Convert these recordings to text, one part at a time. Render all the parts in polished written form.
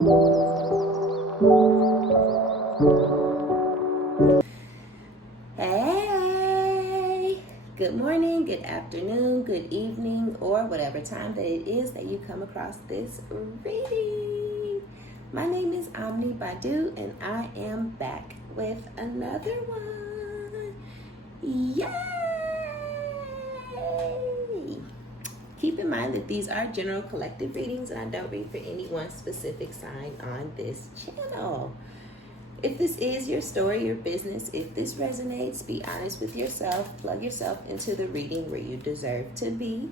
Hey, good morning, good afternoon, good evening, or whatever time that it is that you come across this reading. My name is OmniBadu, and I am back with another one. Yay! Keep in mind that these are general collective readings, and I don't read for any one specific sign on this channel. If this is your story, your business, if this resonates, be honest with yourself. Plug yourself into the reading where you deserve to be.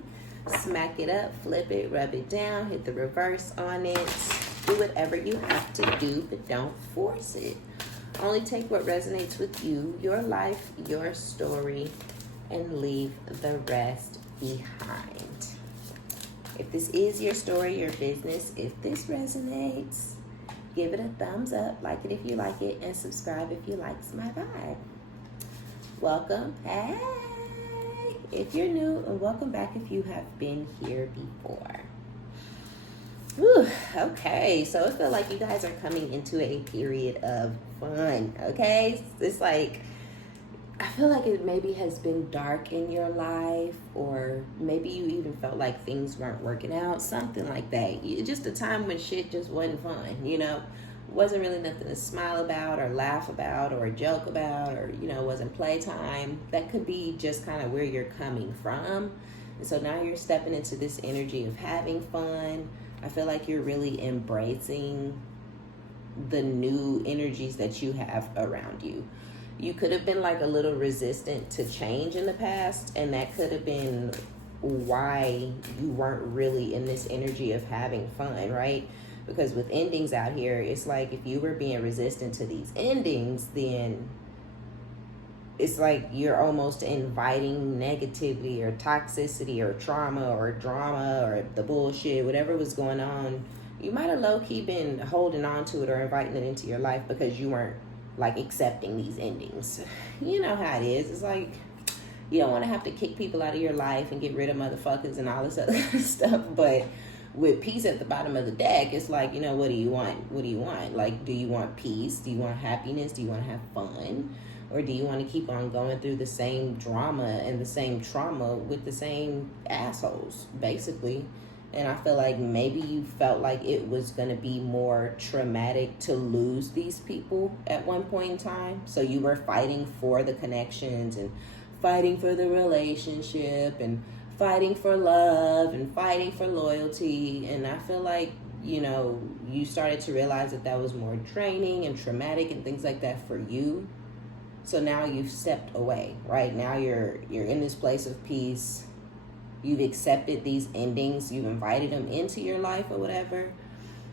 Smack it up, flip it, rub it down, hit the reverse on it. Do whatever you have to do, but don't force it. Only take what resonates with you, your life, your story, and leave the rest behind. If this is your story, your business, if this resonates, give it a thumbs up, like it if you like it, and subscribe if you likes my vibe. Welcome, hey, if you're new, and welcome back if you have been here before. Whew, okay, so I feel like you guys are coming into a period of fun, okay? It's like, I feel like it maybe has been dark in your life, or maybe you even felt like things weren't working out, something like that. Just a time when shit just wasn't fun, you know? Wasn't really nothing to smile about or laugh about or joke about, or, you know, wasn't playtime. That could be just kind of where you're coming from. And so now you're stepping into this energy of having fun. I feel like you're really embracing the new energies that you have around you. You could have been like a little resistant to change in the past, and that could have been why you weren't really in this energy of having fun, right? Because with endings out here, it's like if you were being resistant to these endings, then it's like you're almost inviting negativity or toxicity or trauma or drama or the bullshit, whatever was going on. You might have low-key been holding on to it or inviting it into your life because you weren't like accepting these endings. You know how it is. It's like you don't want to have to kick people out of your life and get rid of motherfuckers and all this other stuff, but with peace at the bottom of the deck, it's like, you know, what do you want? What do you want? Like, do you want peace? Do you want happiness? Do you want to have fun? Or do you want to keep on going through the same drama and the same trauma with the same assholes, basically? And I feel like maybe you felt like it was going to be more traumatic to lose these people at one point in time. So you were fighting for the connections and fighting for the relationship and fighting for love and fighting for loyalty. And I feel like, you know, you started to realize that that was more draining and traumatic and things like that for you. So now you've stepped away, right? Now you're in this place of peace. You've accepted these endings. You've invited them into your life or whatever.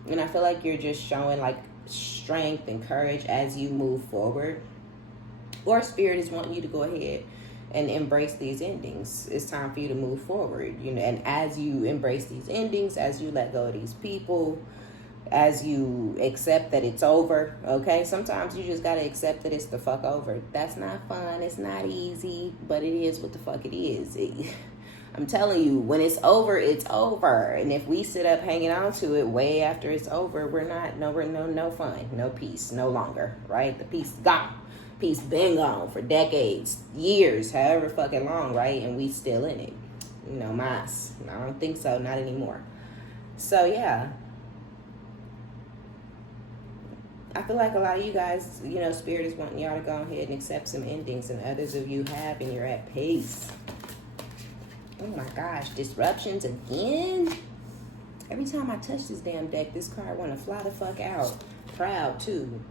And I feel like you're just showing like strength and courage as you move forward. Or Spirit is wanting you to go ahead and embrace these endings. It's time for you to move forward, you know. And as you embrace these endings, as you let go of these people, as you accept that it's over, okay? Sometimes you just gotta accept that it's the fuck over. That's not fun. It's not easy, but it is what the fuck it is. I'm telling you, when it's over, it's over. And if we sit up hanging on to it way after it's over, we're no fun, no peace, no longer, right? The peace is gone. Peace been gone for decades, years, however fucking long, right? And we still in it. You know, mas. I don't think so, not anymore. So yeah. I feel like a lot of you guys, you know, Spirit is wanting y'all to go ahead and accept some endings, and others of you have, and you're at peace. Oh my gosh, disruptions again? Every time I touch this damn deck, this card want to fly the fuck out. Proud too.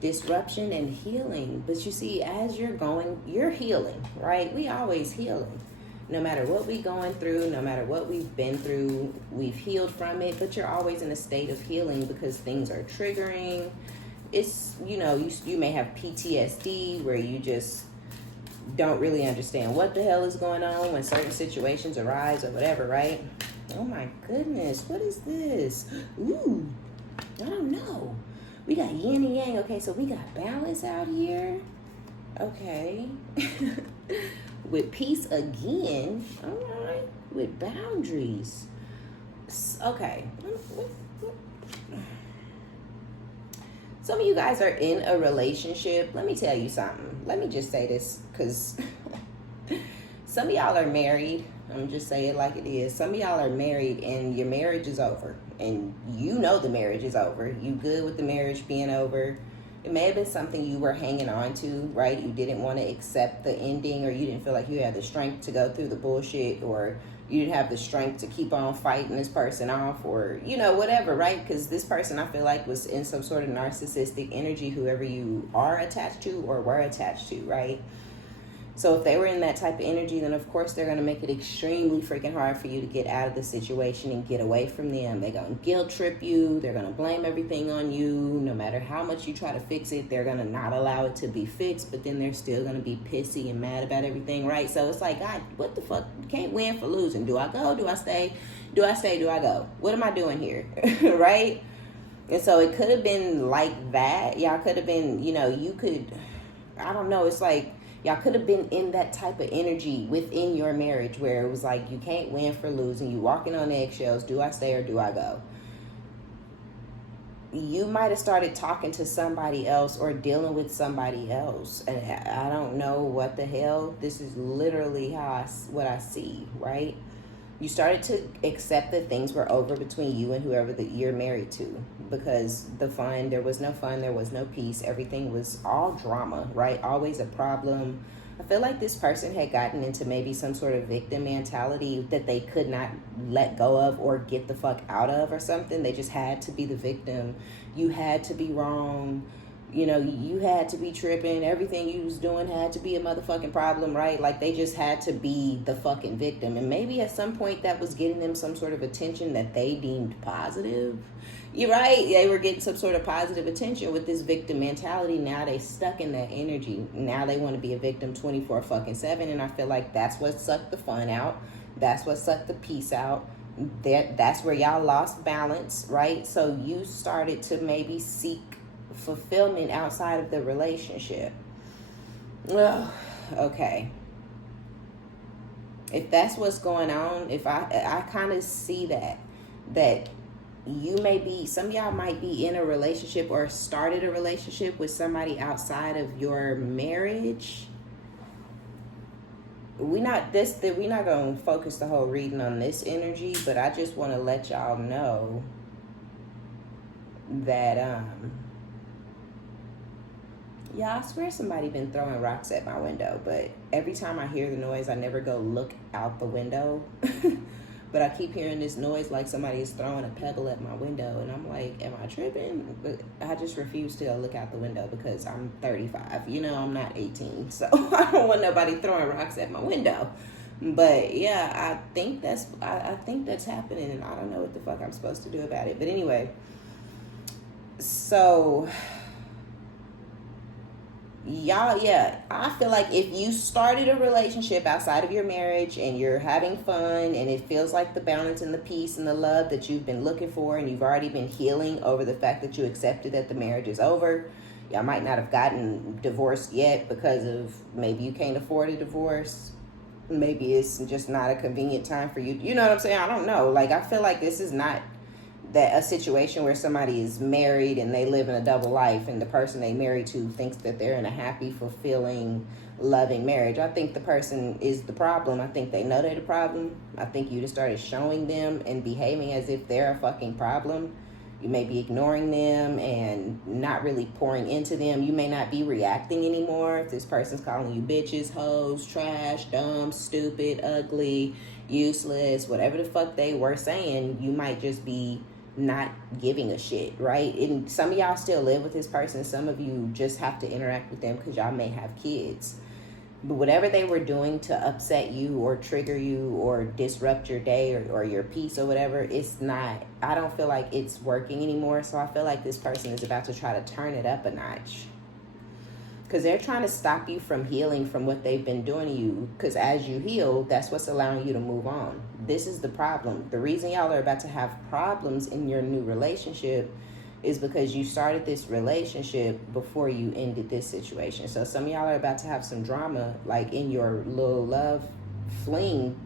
Disruption and healing. But you see, as you're going, you're healing, right? We always healing. No matter what we going through, no matter what we've been through, we've healed from it, but you're always in a state of healing because things are triggering. It's, you know, you may have PTSD where you just don't really understand what the hell is going on when certain situations arise or whatever, right? Oh my goodness, what is this? Ooh, I don't know. We got yin and yang. Okay, so we got balance out here. Okay. With peace again. All right. With boundaries. Okay. Some of you guys are in a relationship. Let me tell you something. Let me just say this, because some of y'all are married. I'm gonna just say it like it is. Some of y'all are married and your marriage is over. And you know the marriage is over. You good with the marriage being over. It may have been something you were hanging on to, right? You didn't want to accept the ending, or you didn't feel like you had the strength to go through the bullshit, or you didn't have the strength to keep on fighting this person off, or, you know, whatever, right? Because this person, I feel like, was in some sort of narcissistic energy, whoever you are attached to or were attached to, right? So if they were in that type of energy, then of course they're going to make it extremely freaking hard for you to get out of the situation and get away from them. They're going to guilt trip you. They're going to blame everything on you. No matter how much you try to fix it, they're going to not allow it to be fixed, but then they're still going to be pissy and mad about everything, right? So it's like, God, what the fuck? You can't win for losing. Do I go? Do I stay? Do I stay? Do I go? What am I doing here? Right? And so it could have been like that. Y'all could have been, you know, you could, I don't know. It's like, y'all could have been in that type of energy within your marriage where it was like, you can't win for losing. You walking on eggshells. Do I stay or do I go? You might have started talking to somebody else or dealing with somebody else. And I don't know what the hell. This is literally what I see, right? You started to accept that things were over between you and whoever that you're married to, because there was no fun, there was no peace. Everything was all drama, right? Always a problem. I feel like this person had gotten into maybe some sort of victim mentality that they could not let go of or get the fuck out of or something. They just had to be the victim. You had to be wrong. You know, you had to be tripping. Everything you was doing had to be a motherfucking problem, right? Like, they just had to be the fucking victim. And maybe at some point that was getting them some sort of attention that they deemed positive. You're right. They were getting some sort of positive attention with this victim mentality. Now they stuck in that energy. Now they want to be a victim 24/7. And I feel like that's what sucked the fun out. That's what sucked the peace out. That's where y'all lost balance, right? So you started to maybe seek fulfillment outside of the relationship. Ugh, okay. If that's what's going on, if I kind of see that you may be, some of y'all might be in a relationship or started a relationship with somebody outside of your marriage. We're not going to focus the whole reading on this energy, but I just want to let y'all know that yeah, I swear somebody been throwing rocks at my window, but every time I hear the noise, I never go look out the window. But I keep hearing this noise like somebody is throwing a pebble at my window, and I'm like, am I tripping? But I just refuse to go look out the window because I'm 35. You know, I'm not 18, so I don't want nobody throwing rocks at my window. But yeah, I think that's happening, and I don't know what the fuck I'm supposed to do about it. But anyway, so y'all, yeah, I feel like if you started a relationship outside of your marriage and you're having fun and it feels like the balance and the peace and the love that you've been looking for, and you've already been healing over the fact that you accepted that the marriage is over, y'all might not have gotten divorced yet because of maybe you can't afford a divorce. Maybe it's just not a convenient time for you. You know what I'm saying? I don't know. Like, I feel like this is not that a situation where somebody is married and they live in a double life and the person they married to thinks that they're in a happy, fulfilling, loving marriage. I think the person is the problem. I think they know they're the problem. I think you just started showing them and behaving as if they're a fucking problem. You may be ignoring them and not really pouring into them. You may not be reacting anymore. If this person's calling you bitches, hoes, trash, dumb, stupid, ugly, useless, whatever the fuck they were saying, you might just be not giving a shit, right? And some of y'all still live with this person. Some of you just have to interact with them because y'all may have kids. But whatever they were doing to upset you or trigger you or disrupt your day or your peace or whatever, it's not, I don't feel like it's working anymore. So I feel like this person is about to try to turn it up a notch, because they're trying to stop you from healing from what they've been doing to you. Because as you heal, that's what's allowing you to move on. This is the problem. The reason y'all are about to have problems in your new relationship is because you started this relationship before you ended this situation. So some of y'all are about to have some drama, like in your little love fling.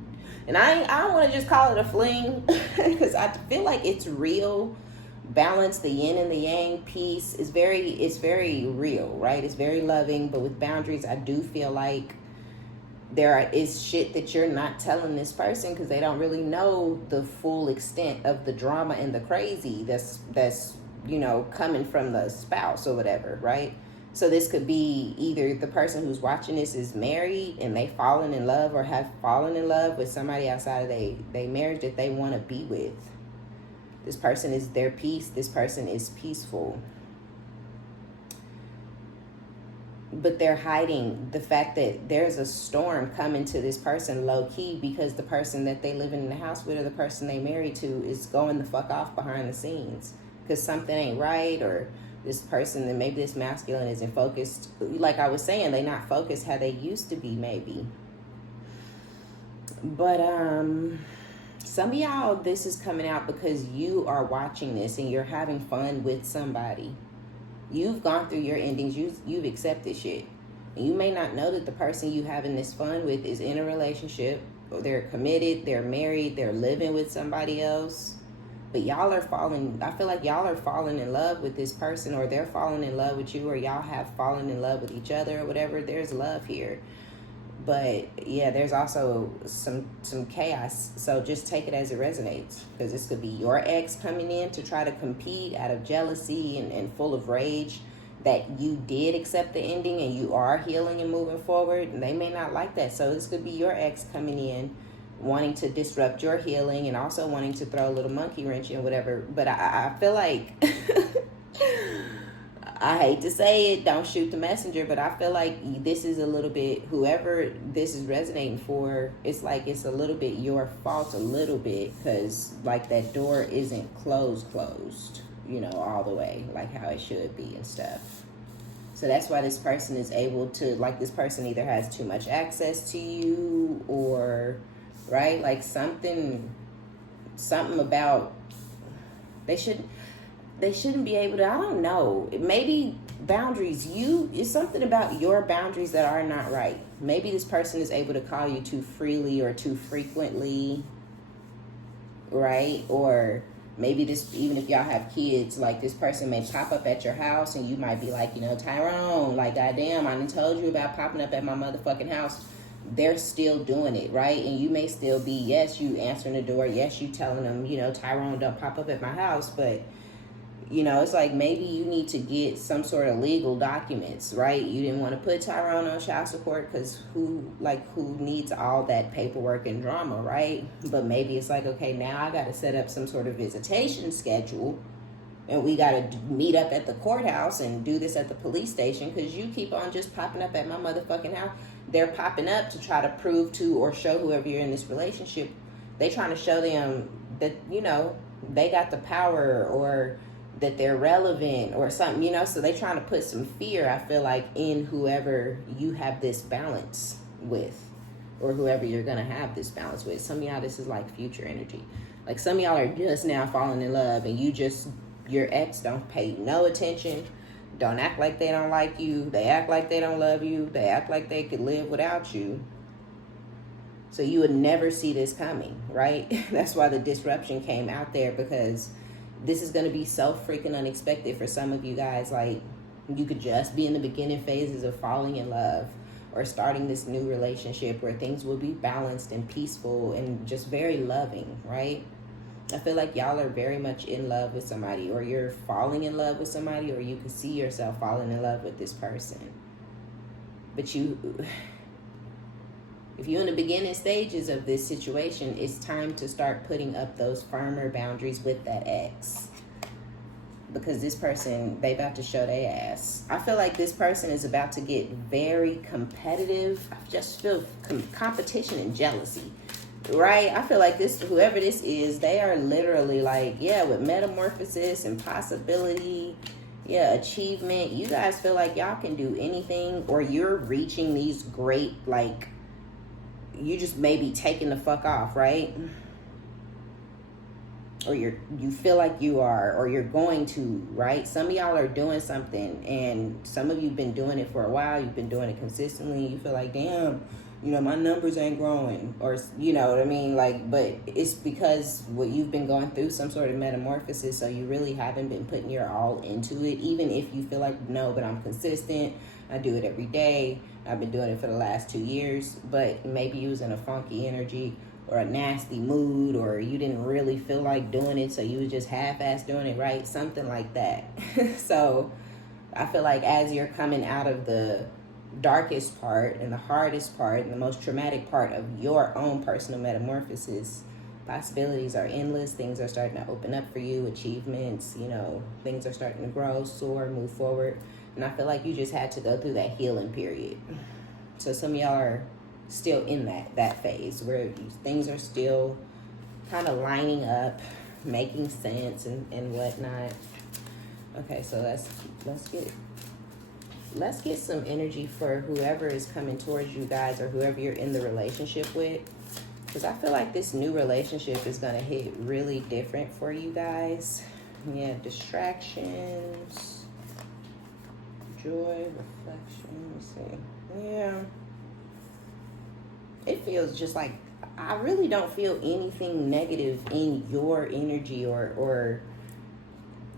And I don't want to just call it a fling because I feel like it's real. balance, the yin and the yang, peace is it's very real, right? It's very loving, but with boundaries, I do feel like is shit that you're not telling this person because they don't really know the full extent of the drama and the crazy that's coming from the spouse or whatever, right? So this could be either the person who's watching this is married and they fallen in love or have fallen in love with somebody outside of they marriage that they want to be with. This person is their peace. This person is peaceful. But they're hiding the fact that there's a storm coming to this person low-key because the person that they live in the house with or the person they married to is going the fuck off behind the scenes because something ain't right, or this person, and maybe this masculine isn't focused. Like I was saying, they not focused how they used to be, maybe. But some of y'all, this is coming out because you are watching this and you're having fun with somebody. You've gone through your endings. You've accepted shit. And you may not know that the person you having this fun with is in a relationship, or they're committed, they're married, they're living with somebody else. But y'all are I feel like y'all are falling in love with this person, or they're falling in love with you, or y'all have fallen in love with each other or whatever. There's love here. But yeah, there's also some chaos. So just take it as it resonates, because this could be your ex coming in to try to compete out of jealousy and full of rage that you did accept the ending and you are healing and moving forward, and they may not like that. So this could be your ex coming in wanting to disrupt your healing and also wanting to throw a little monkey wrench in whatever. But I feel like I hate to say it, don't shoot the messenger, but I feel like this is a little bit, whoever this is resonating for, it's like it's a little bit your fault, a little bit, because like that door isn't closed, all the way, like how it should be and stuff. So that's why this person is able to, like, this person either has too much access to you, or, right, like something about, they shouldn't be able to, I don't know, maybe boundaries, it's something about your boundaries that are not right. Maybe this person is able to call you too freely or too frequently, right? Or maybe this, even if y'all have kids, like this person may pop up at your house and you might be like, Tyrone, like, goddamn, I done told you about popping up at my motherfucking house. They're still doing it, right? And you may still be, yes, you answering the door, yes, you telling them, Tyrone, don't pop up at my house, but it's like maybe you need to get some sort of legal documents, right? You didn't want to put Tyrone on child support because who needs all that paperwork and drama, right? But maybe it's like, okay, now I got to set up some sort of visitation schedule, and we got to meet up at the courthouse and do this at the police station because you keep on just popping up at my motherfucking house. They're popping up to try to prove to or show whoever you're in this relationship, they trying to show them that, they got the power, or that they're relevant or something, so they trying to put some fear, I feel like, in whoever you have this balance with, or whoever you're gonna have this balance with. Some of y'all, this is like future energy. Like some of y'all are just now falling in love, and your ex don't pay no attention, don't act like they don't like you, they act like they don't love you, they act like they could live without you. So you would never see this coming, right? That's why the disruption came out there, because this is going to be so freaking unexpected for some of you guys. Like, you could just be in the beginning phases of falling in love or starting this new relationship where things will be balanced and peaceful and just very loving, right? I feel like y'all are very much in love with somebody, or you're falling in love with somebody, or you can see yourself falling in love with this person. But if you're in the beginning stages of this situation, it's time to start putting up those firmer boundaries with that ex. Because this person, they about to show their ass. I feel like this person is about to get very competitive. I just feel competition and jealousy, right? I feel like whoever this is, they are literally like, yeah, with metamorphosis and possibility, yeah, achievement. You guys feel like y'all can do anything, or you're reaching these great, like, you just maybe taking the fuck off, right? Or you feel like you are, or you're going to, right? Some of y'all are doing something, and some of you've been doing it for a while. You've been doing it consistently. You feel like, damn, you know, my numbers ain't growing, or, you know what I mean? Like, but it's because what you've been going through some sort of metamorphosis, so you really haven't been putting your all into it, even if you feel like, no, but I'm consistent, I do it every day, I've been doing it for the last 2 years, but maybe you was in a funky energy or a nasty mood, or you didn't really feel like doing it, so you was just half-ass doing it, right? Something like that. So I feel like as you're coming out of the darkest part and the hardest part and the most traumatic part of your own personal metamorphosis, possibilities are endless. Things are starting to open up for you, achievements, you know, things are starting to grow, soar, move forward. And I feel like you just had to go through that healing period. So some of y'all are still in that phase where things are still kind of lining up, making sense and whatnot. Okay, so let's get some energy for whoever is coming towards you guys, or whoever you're in the relationship with, because I feel like this new relationship is going to hit really different for you guys. Yeah, distractions, joy, reflection. Let me see. Yeah, it feels just like I really don't feel anything negative in your energy, or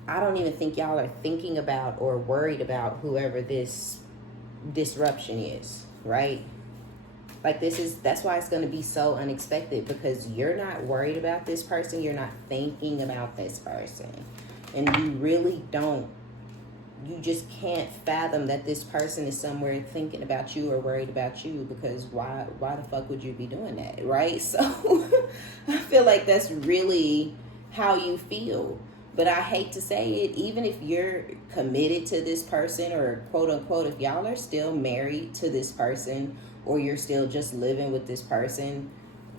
I don't even think y'all are thinking about or worried about whoever this disruption is, right? Like that's why it's going to be so unexpected, because you're not worried about this person. You're not thinking about this person. And you really don't, you just can't fathom that this person is somewhere thinking about you or worried about you, because why the fuck would you be doing that, right? So I feel like that's really how you feel. But I hate to say it, even if you're committed to this person, or quote unquote, if y'all are still married to this person, or you're still just living with this person,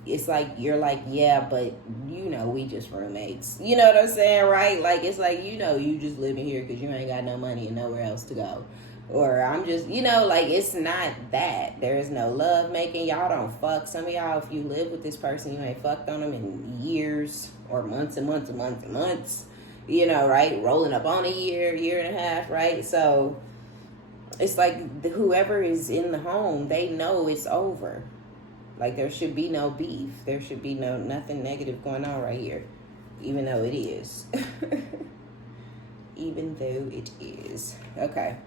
it's like, you're like, yeah, but you know, we just roommates. You know what I'm saying, right? Like, it's like, you know, you just living here because you ain't got no money and nowhere else to go. Or I'm just, you know, like, it's not that. There is no love making. Y'all don't fuck. Some of y'all, if you live with this person, you ain't fucked on them in years, or months and months and months and months. You know, right? Rolling up on a year and a half, right? So it's like whoever is in the home, they know it's over. Like, there should be no beef. There should be nothing negative going on right here. Even though it is. Even though it is. Okay.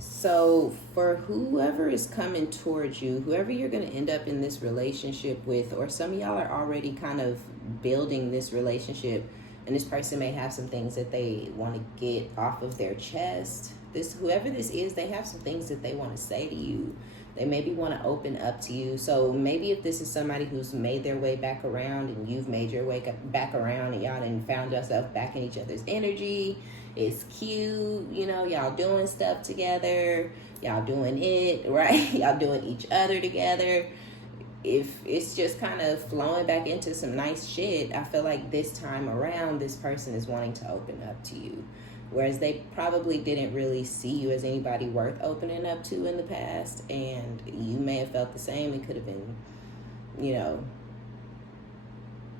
So for whoever is coming towards you, whoever you're going to end up in this relationship with, or some of y'all are already kind of building this relationship, and this person may have some things that they want to get off of their chest. Whoever this is, they have some things that they want to say to you. They maybe want to open up to you. So maybe if this is somebody who's made their way back around, and you've made your way back around, and y'all done found yourself back in each other's energy, it's cute, you know, y'all doing stuff together, y'all doing it, right? Y'all doing each other together. If it's just kind of flowing back into some nice shit, I feel like this time around, this person is wanting to open up to you. Whereas they probably didn't really see you as anybody worth opening up to in the past. And you may have felt the same. It could have been, you know,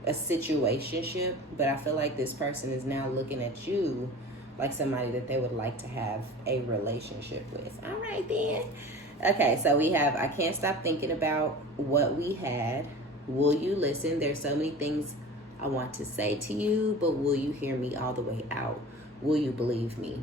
a situationship. But I feel like this person is now looking at you like somebody that they would like to have a relationship with. All right, then. Okay, so we have, I can't stop thinking about what we had. Will you listen? There's so many things I want to say to you, but will you hear me all the way out? Will you believe me?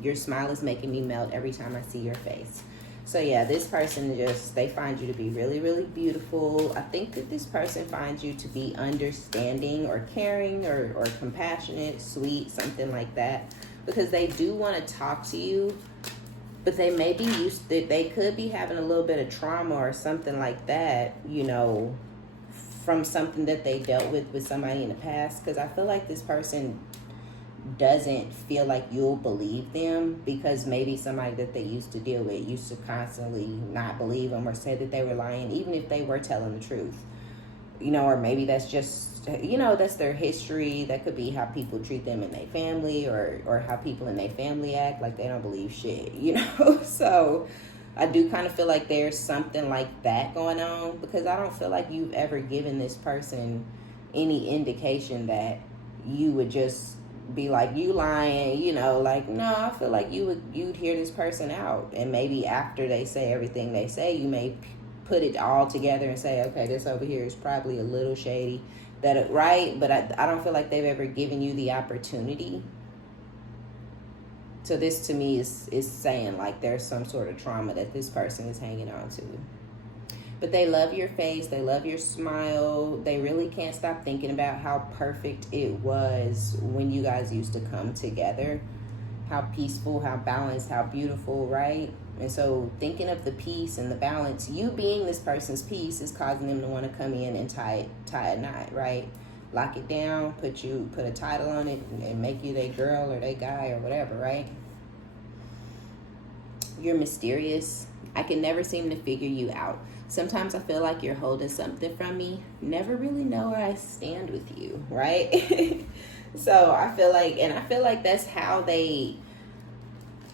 Your smile is making me melt every time I see your face. So yeah, this person they find you to be really, really beautiful. I think that this person finds you to be understanding or caring or compassionate, sweet, something like that. Because they do want to talk to you, but they may be they could be having a little bit of trauma or something like that, you know, from something that they dealt with somebody in the past. Because I feel like this person doesn't feel like you'll believe them, because maybe somebody that they used to deal with used to constantly not believe them or say that they were lying, even if they were telling the truth, you know. Or maybe that's just, you know, that's their history. That could be how people treat them in their family, or how people in their family act like they don't believe shit, you know. So I do kind of feel like there's something like that going on, because I don't feel like you've ever given this person any indication that you would just be like, you lying, you know, like, no, I feel like you'd hear this person out, and maybe after they say everything they say, you may put it all together and say, okay, this over here is probably a little shady, right? But I don't feel like they've ever given you the opportunity. So this to me is saying like there's some sort of trauma that this person is hanging on to. But they love your face. They love your smile. They really can't stop thinking about how perfect it was when you guys used to come together. How peaceful, how balanced, how beautiful, right? And so thinking of the peace and the balance, you being this person's peace is causing them to want to come in and tie a knot, right? Lock it down, put a title on it, and make you their girl or their guy or whatever, right? You're mysterious. I can never seem to figure you out. Sometimes I feel like you're holding something from me. Never really know where I stand with you, right? So I feel like that's how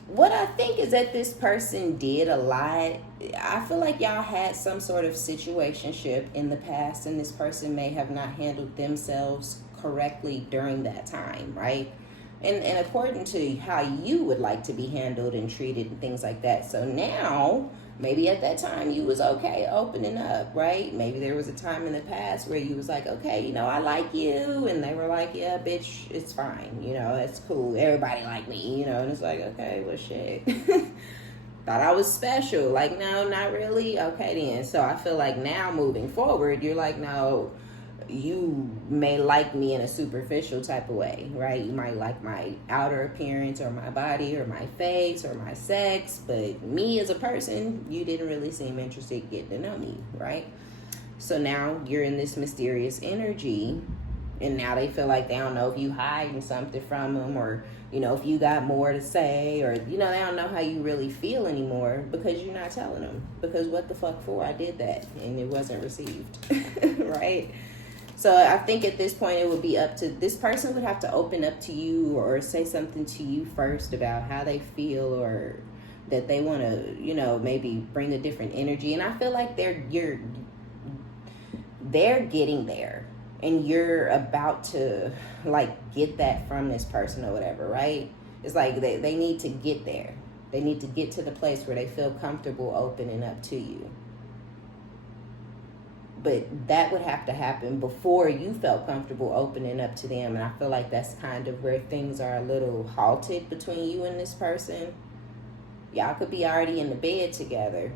what I think is that this person did a lot. I feel like y'all had some sort of situationship in the past, and this person may have not handled themselves correctly during that time, right? And according to how you would like to be handled and treated and things like that. So now, maybe at that time you was okay opening up, right? Maybe there was a time in the past where you was like, okay, you know, I like you. And they were like, yeah, bitch, it's fine. You know, it's cool. Everybody like me, you know. And it's like, okay, well, shit. Thought I was special. Like, no, not really. Okay, then. So I feel like now moving forward, you're like, no, you may like me in a superficial type of way, right? You might like my outer appearance or my body or my face or my sex, but me as a person, you didn't really seem interested in getting to know me, right? So now you're in this mysterious energy, and now they feel like they don't know if you hiding something from them, or, you know, if you got more to say, or, you know, they don't know how you really feel anymore because you're not telling them. Because what the fuck for? I did that and it wasn't received, right? So I think at this point it would be up to this person would have to open up to you or say something to you first about how they feel, or that they want to, you know, maybe bring a different energy. And I feel like they're getting there, and you're about to like get that from this person or whatever, right? It's like they need to get there. They need to get to the place where they feel comfortable opening up to you. But that would have to happen before you felt comfortable opening up to them. And I feel like that's kind of where things are a little halted between you and this person. Y'all could be already in the bed together.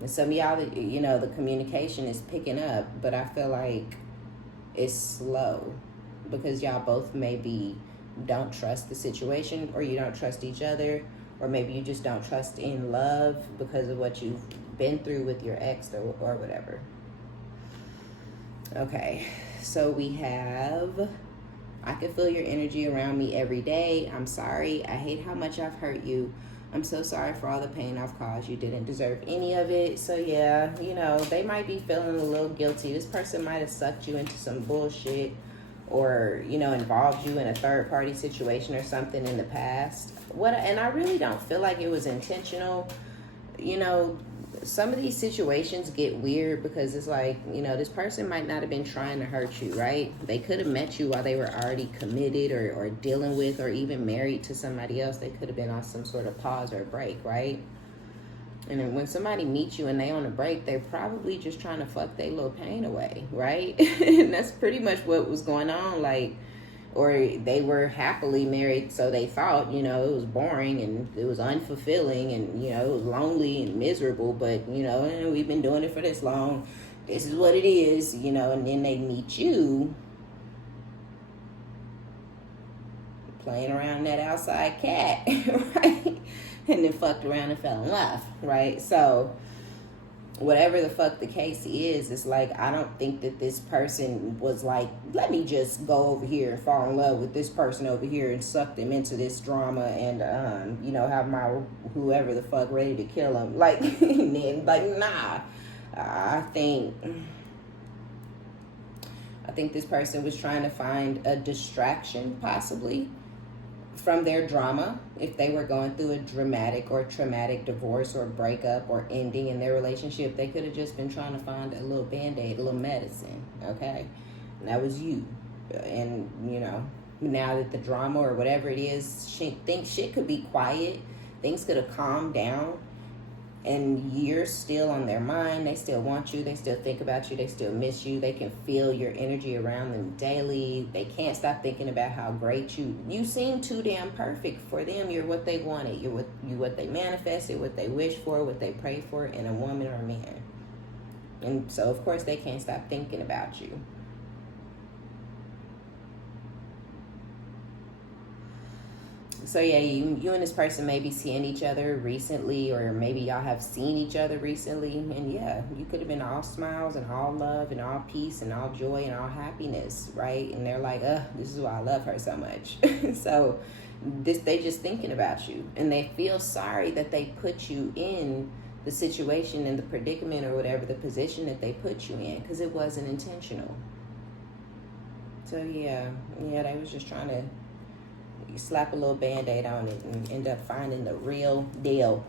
And some of y'all, you know, the communication is picking up, but I feel like it's slow because y'all both maybe don't trust the situation, or you don't trust each other, or maybe you just don't trust in love because of what you've been through with your ex or whatever. Okay, so we have, I can feel your energy around me every day. I'm sorry. I hate how much I've hurt you. I'm so sorry for all the pain I've caused. You didn't deserve any of it. So yeah, you know, they might be feeling a little guilty. This person might have sucked you into some bullshit, or, you know, involved you in a third party situation or something in the past. And I really don't feel like it was intentional. You know, some of these situations get weird because it's like, you know, this person might not have been trying to hurt you, right? They could have met you while they were already committed or dealing with or even married to somebody else. They could have been on some sort of pause or break, right? And then when somebody meets you and they on a break, they're probably just trying to fuck their little pain away, right? And that's pretty much what was going on. Like, or they were happily married, so they thought, you know, it was boring and it was unfulfilling and, you know, it was lonely and miserable, but, you know, and we've been doing it for this long. This is what it is, you know, and then they meet you playing around that outside cat, right? And then fucked around and fell in love, right? So whatever the fuck the case is, it's like, I don't think that this person was like, let me just go over here and fall in love with this person over here and suck them into this drama and, you know, have my whoever the fuck ready to kill them. Like, and then, like, nah. I think this person was trying to find a distraction, possibly, from their drama. If they were going through a dramatic or traumatic divorce or breakup or ending in their relationship, they could have just been trying to find a little band-aid, a little medicine, okay? And that was you. And, you know, now that the drama or whatever it is, she thinks shit could be quiet. Things could have calmed down. And you're still on their mind. They still want you. They still think about you. They still miss you. They can feel your energy around them daily. They can't stop thinking about how great you seem too damn perfect for them. You're what they wanted. You're what they manifested, what they wish for, what they pray for in a woman or a man. And so, of course, they can't stop thinking about you. So yeah, you and this person may be seeing each other recently, or maybe y'all have seen each other recently, and yeah, you could have been all smiles and all love and all peace and all joy and all happiness, right? And they're like, this is why I love her so much. So they just thinking about you, and they feel sorry that they put you in the situation and the predicament or whatever, the position that they put you in, because it wasn't intentional. So yeah, they was just trying to slap a little band-aid on it and end up finding the real deal.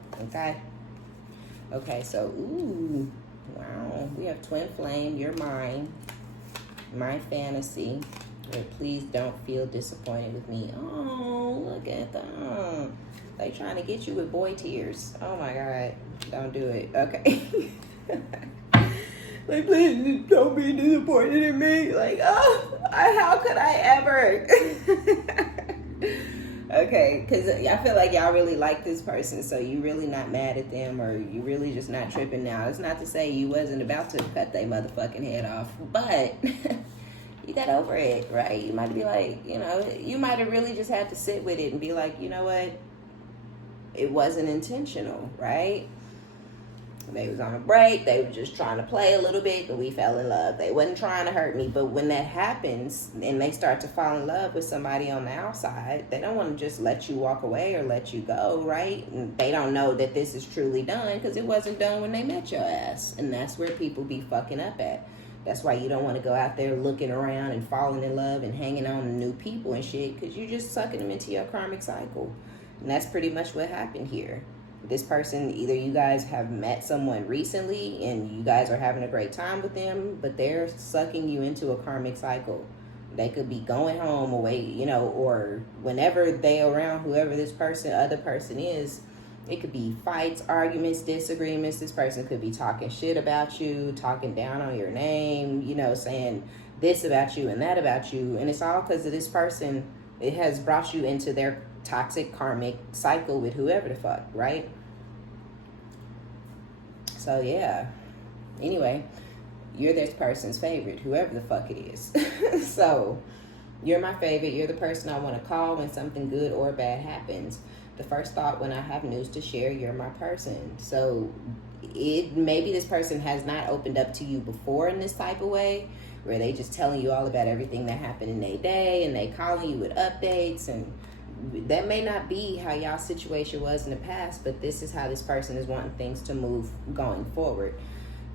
Okay, so ooh, wow, we have twin flame. You're mine, my fantasy. But please don't feel disappointed with me. Oh, look at them. They trying to get you with boy tears. Oh my God, don't do it. Okay. Like, please don't be disappointed in me. Like, how could I ever? Okay, because I feel like y'all really like this person, so you really not mad at them, or you really just not tripping now. It's not to say you wasn't about to cut their motherfucking head off, but you got over it, right? You might be like, you might have really just had to sit with it and be like, you know what? It wasn't intentional, right? They was on a break. They were just trying to play a little bit, and we fell in love. They wasn't trying to hurt me. But when that happens and they start to fall in love with somebody on the outside, they don't want to just let you walk away or let you go, right? And they don't know that this is truly done because it wasn't done when they met your ass. And that's where people be fucking up at. That's why you don't want to go out there looking around and falling in love and hanging on to new people and shit, because you're just sucking them into your karmic cycle. And that's pretty much what happened here. This person, either you guys have met someone recently and you guys are having a great time with them, but they're sucking you into a karmic cycle. They could be going home away, or whenever they around whoever this other person is, it could be fights, arguments, disagreements. This person could be talking shit about you, talking down on your name, saying this about you and that about you. And it's all because of this person. It has brought you into their toxic karmic cycle with whoever the fuck, right? So yeah, anyway, you're this person's favorite, whoever the fuck it is. So you're my favorite. You're the person I want to call when something good or bad happens. The first thought when I have news to share, you're my person. So maybe this person has not opened up to you before in this type of way, where they just telling you all about everything that happened in their day, and they calling you with updates, and that may not be how y'all situation was in the past, but this is how this person is wanting things to move going forward.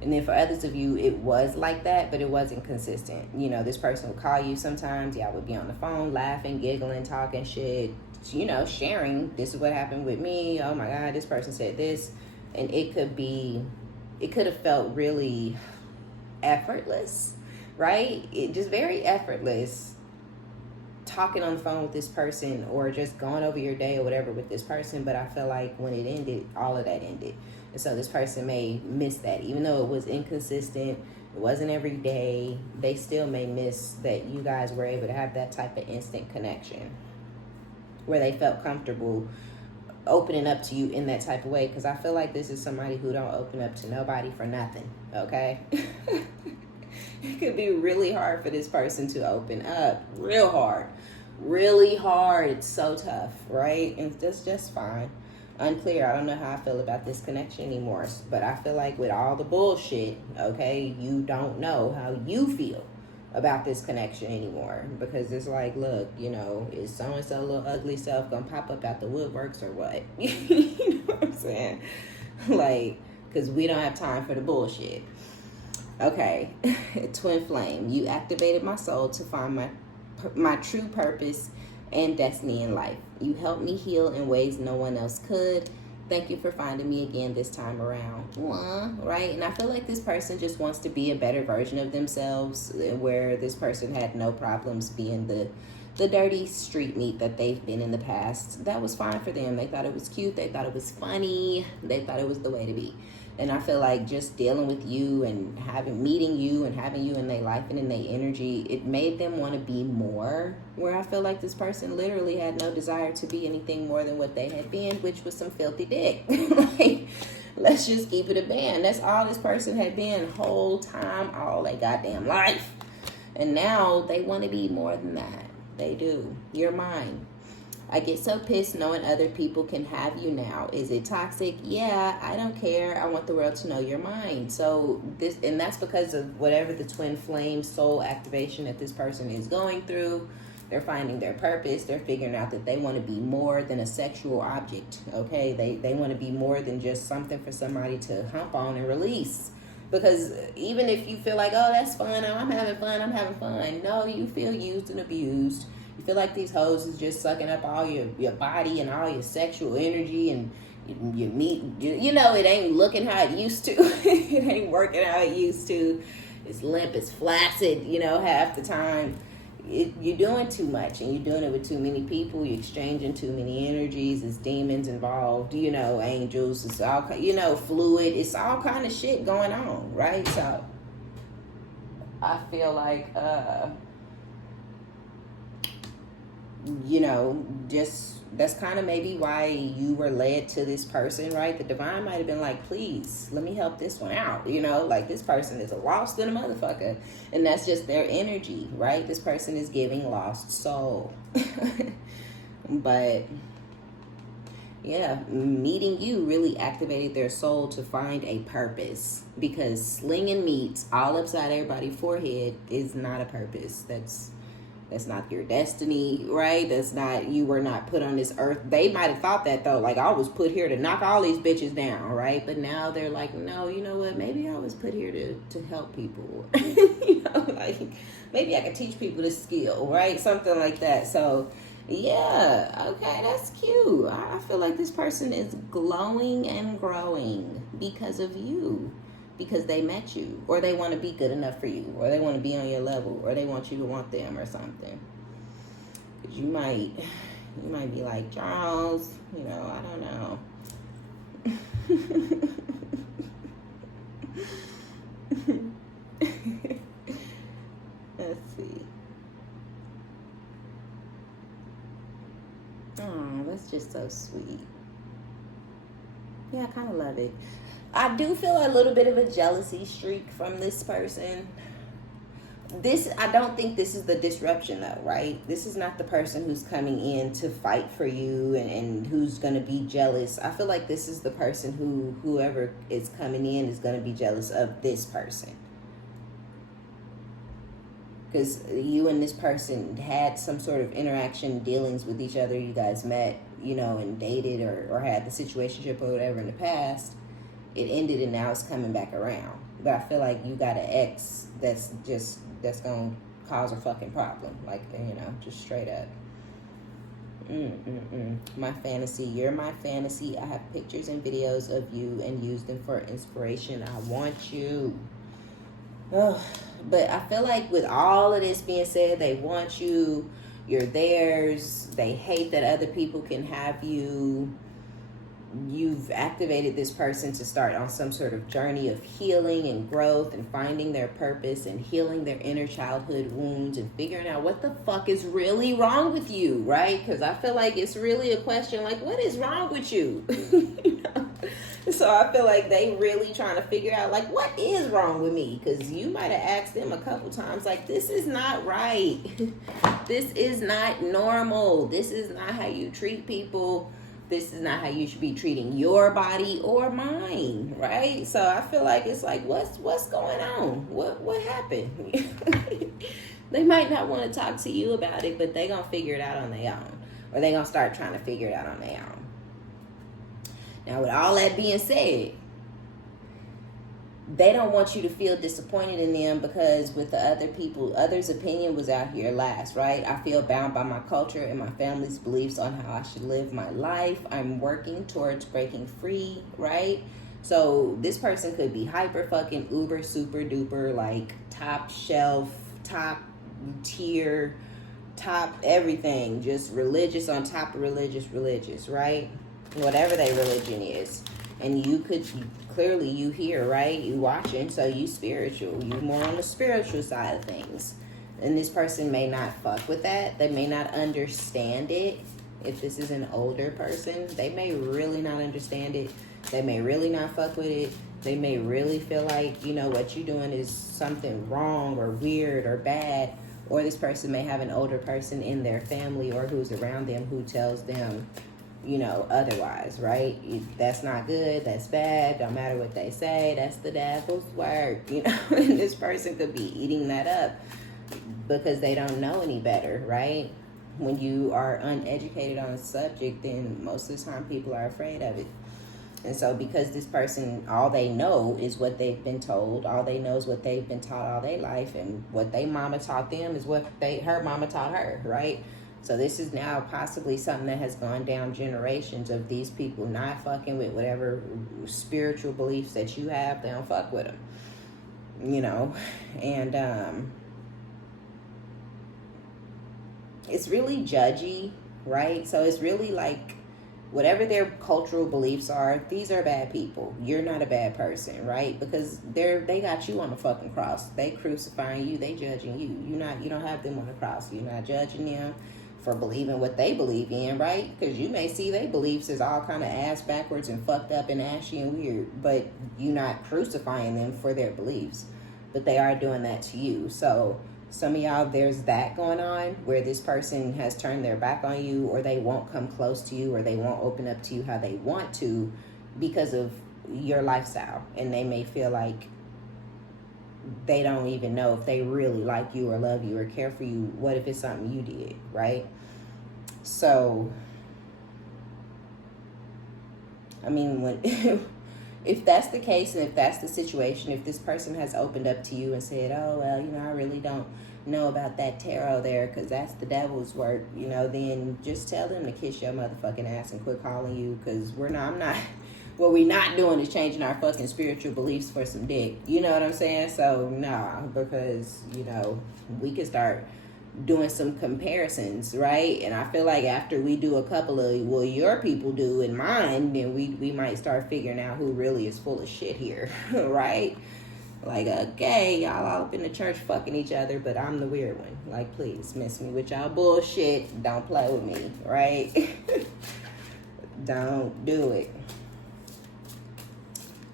And then for others of you, it was like that, but it wasn't consistent. This person would call you sometimes. Y'all would be on the phone laughing, giggling, talking shit, sharing, this is what happened with me. Oh my God, this person said this. And it could have felt really effortless, right? It just very effortless, talking on the phone with this person or just going over your day or whatever with this person. But I feel like when it ended, all of that ended. And so this person may miss that. Even though it was inconsistent, it wasn't every day, they still may miss that you guys were able to have that type of instant connection where they felt comfortable opening up to you in that type of way. Because I feel like this is somebody who don't open up to nobody for nothing, okay? It could be really hard for this person to open up. Real hard. Really hard. It's so tough, right? And that's just fine. Unclear. I don't know how I feel about this connection anymore. But I feel like with all the bullshit, okay, you don't know how you feel about this connection anymore. Because it's like, look, is so-and-so little ugly self gonna pop up out the woodworks or what? You know what I'm saying? Like, because we don't have time for the bullshit. Okay, twin flame, you activated my soul to find my true purpose and destiny in life. You helped me heal in ways no one else could, Thank you for finding me again this time around. Right? And I feel like this person just wants to be a better version of themselves, where this person had no problems being the dirty street meat that they've been in the past. That was fine for them. They thought it was cute. They thought it was funny. They thought it was the way to be. And I feel like just dealing with you and meeting you and having you in their life and in their energy, it made them want to be more. Where I feel like this person literally had no desire to be anything more than what they had been, which was some filthy dick. Like, let's just keep it a band. That's all this person had been whole time, all their goddamn life. And now they want to be more than that. They do. You're mine. I get so pissed knowing other people can have you now. Is it toxic? Yeah, I don't care. I want the world to know you're mine. So this, and that's because of whatever the twin flame soul activation that this person is going through. They're finding their purpose. They're figuring out that they want to be more than a sexual object. Okay, they want to be more than just something for somebody to hump on and release. Because even if you feel like, oh, that's fun, oh, I'm having fun. No, you feel used and abused. You feel like these hoes is just sucking up all your body and all your sexual energy, and your meat, you know, it ain't looking how it used to. It ain't working how it used to. It's limp, it's flaccid, you know, half the time. You're doing too much, and you're doing it with too many people. You're exchanging too many energies. There's demons involved, you know, angels. It's all, you know, fluid. It's all kind of shit going on, right? So I feel like, you know, just that's kind of maybe why you were led to this person, right? The divine might have been like, please, let me help this one out. You know, like, this person is a lost in a motherfucker. And that's just their energy, right? This person is giving lost soul. But yeah, meeting you really activated their soul to find a purpose, because slinging meat all upside everybody's forehead is not a purpose. That's not your destiny, right? That's not, you were not put on this earth. They might have thought that, though, like, I was put here to knock all these bitches down, right? But now they're like, no, you know what? Maybe I was put here to help people. You know, like, maybe I could teach people this skill, right? Something like that. So yeah, okay, that's cute. I feel like this person is glowing and growing because of you. Because they met you, or they want to be good enough for you, or they want to be on your level, or they want you to want them or something. Because you might be like, Charles, you know, I don't know. Let's see. Oh, that's just so sweet. Yeah, I kind of love it. I do feel a little bit of a jealousy streak from this person. I don't think this is the disruption, though, right? This is not the person who's coming in to fight for you and who's going to be jealous. I feel like this is the person whoever is coming in is going to be jealous of this person. Because you and this person had some sort of interaction, dealings with each other. You guys met, you know, and dated or had the situationship or whatever in the past. It ended and now it's coming back around. But I feel like you got an ex that's gonna cause a fucking problem. Like, you know, just straight up. My fantasy. You're my fantasy. I have pictures and videos of you and use them for inspiration. I want you. Oh, but I feel like with all of this being said, they want you. You're theirs. They hate that other people can have you. You've activated this person to start on some sort of journey of healing and growth and finding their purpose and healing their inner childhood wounds and figuring out what the fuck is really wrong with you, right? Because I feel like it's really a question like, what is wrong with you? You know? So I feel like they really trying to figure out, like, what is wrong with me? Because you might have asked them a couple times, like, this is not right. This is not normal. This is not how you treat people. This is not how you should be treating your body or mine, right? So I feel like it's like, what's going on? What happened? They might not want to talk to you about it, but they gonna figure it out on their own, or they gonna start trying to figure it out on their own. Now, with all that being said, they don't want you to feel disappointed in them, because with the others' opinion was out here last, right? I feel bound by my culture and my family's beliefs on how I should live my life. I'm working towards breaking free, right? So this person could be hyper fucking uber super duper, like top shelf, top tier, top everything, just religious on top of religious, right? Whatever their religion is. And you could clearly, you here, right? You watching, so you spiritual. You more on the spiritual side of things. And this person may not fuck with that. They may not understand it. If this is an older person, they may really not understand it. They may really not fuck with it. They may really feel like, you know, what you're doing is something wrong or weird or bad. Or this person may have an older person in their family or who's around them who tells them, you know, otherwise, right? That's not good, that's bad, don't matter what they say, that's the devil's word, you know. And this person could be eating that up because they don't know any better, right? When you are uneducated on a subject, then most of the time people are afraid of it. And so because this person, all they know is what they've been told, all they know is what they've been taught all their life, and what they mama taught them is what her mama taught her, right? So this is now possibly something that has gone down generations of these people not fucking with whatever spiritual beliefs that you have. They don't fuck with them, you know. And it's really judgy, right? So it's really like whatever their cultural beliefs are, these are bad people. You're not a bad person, right? Because they got you on the fucking cross. They crucifying you, they judging you. You don't have them on the cross. You're not judging them for believing what they believe in, right? Because you may see their beliefs as all kind of ass backwards and fucked up and ashy and weird, but you're not crucifying them for their beliefs. But they are doing that to you. So some of y'all, there's that going on where this person has turned their back on you, or they won't come close to you, or they won't open up to you how they want to because of your lifestyle. And they may feel like they don't even know if they really like you or love you or care for you. What if it's something you did, right? So, I mean, when if that's the case, and if that's the situation, if this person has opened up to you and said, oh, well, you know, I really don't know about that tarot there because that's the devil's work, you know, then just tell them to kiss your motherfucking ass and quit calling you, because what we're not doing is changing our fucking spiritual beliefs for some dick. You know what I'm saying? So, nah, because, you know, we can start doing some comparisons, right? And I feel like after we do a couple of, well, your people do and mine, then we might start figuring out who really is full of shit here, right? Like, okay, y'all all up in the church fucking each other, but I'm the weird one. Like, please, miss me with y'all bullshit. Don't play with me, right? Don't do it.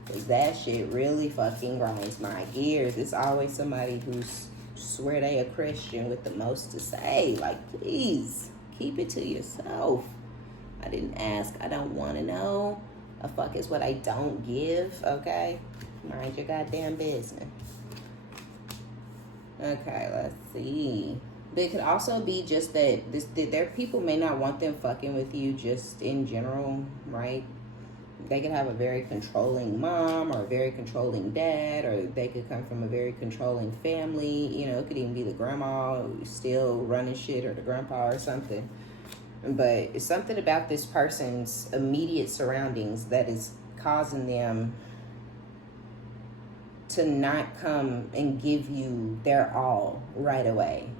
Because that shit really fucking grinds my gears. It's always somebody who's swear they a Christian with the most to say. Like, please, keep it to yourself. I didn't ask. I don't want to know. A fuck is what I don't give, okay? Mind your goddamn business. Okay, let's see. But it could also be just that their people may not want them fucking with you just in general, right? They could have a very controlling mom or a very controlling dad, or they could come from a very controlling family. You know, it could even be the grandma still running shit, or the grandpa or something. But it's something about this person's immediate surroundings that is causing them to not come and give you their all right away.